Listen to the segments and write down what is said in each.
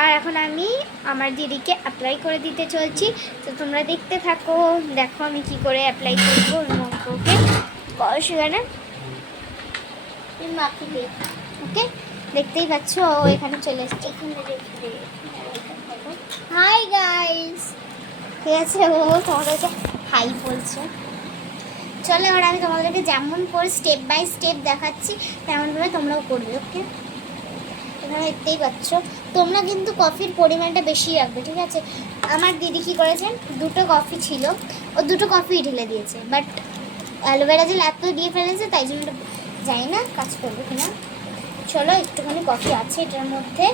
আর এখন আমি আমার দিদিকে অ্যাপ্লাই করে দিতে চলছি, তো তোমরা দেখতে থাকো। দেখো আমি কি করে অ্যাপ্লাই করবো ওকে সেখানে ওকে দেখতেই পাচ্ছ ও এখানে চলে এসছে। হাই গাইস, ঠিক আছে, ও তোমাদেরকে হাই বলছে। চলো এবার আমি তোমাদেরকে যেমন করে স্টেপ বাই স্টেপ দেখাচ্ছি তেমনভাবে তোমরাও করবে। ওকে, তোমরা দেখতেই পাচ্ছ। তোমরা কিন্তু কফির পরিমাণটা বেশি রাখবে, ঠিক আছে? আমার দিদি কী করেছে, 2টো কফি ছিল, ও 2টো কফি ঢেলে দিয়েছে, বাট অ্যালোভেরা জেল এত দিয়ে ফেলেছে তাই জন্য জানি না কাজ করবে কিনা। চলো একটুখানি কফি আছে এটার মধ্যে,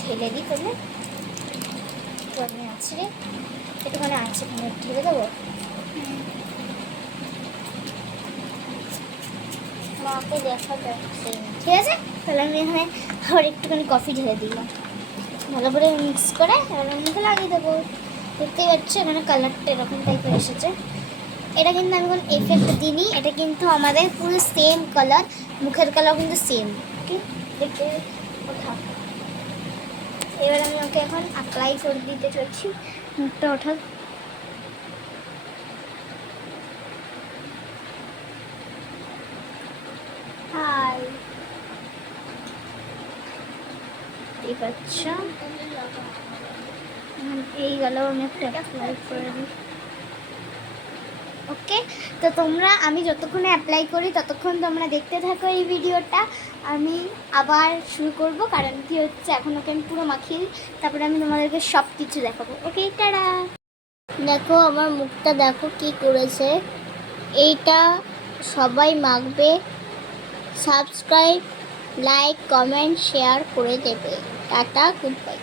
ঢেলে দিই। করলে একটুখানি আছে রে, একটুখানি আছে, ঢেলে দেবো। মাকে দেখা যাচ্ছে, ঠিক আছে? তাহলে আমি এখানে আবার একটুখানি কফি ঢেলে দিলাম, ভালো করে মিক্স করে এবার মুখে লাগিয়ে দেবো। দেখতেই পাচ্ছ এখানে কালারটা এরকম টাইপের এসেছে। এটা কিন্তু আমি কোনো এফেক্ট দিইনি, এটা কিন্তু আমাদের পুরো সেম কালার, মুখের কালার কিন্তু সেম। ওকে, দেখতে ওঠা। এবার আমি ওকে এখন অ্যাপ্লাই করে দিতে চলছি। মুখটা ওঠা। হাই, এই বাচ্চা এই গেল, আমি একটা অ্যাপ্লাই করে দিই। ওকে, তো তোমরা আমি যতক্ষণে অ্যাপ্লাই করি ততক্ষণ তোমরা দেখতে থাকো এই ভিডিওটা। আমি আবার শুরু করব, কারণ কি হচ্ছে এখন ওকে আমি পুরো মাখিয়ে দিই, তারপরে আমি তোমাদেরকে সব কিছু দেখাবো। ওকে, টাটা। দেখো আমার মুখটা দেখো কি করেছে। এইটা সবাই মাখবে। সাবস্ক্রাইব, লাইক, কমেন্ট, শেয়ার করে দেবে। Tata, good bye.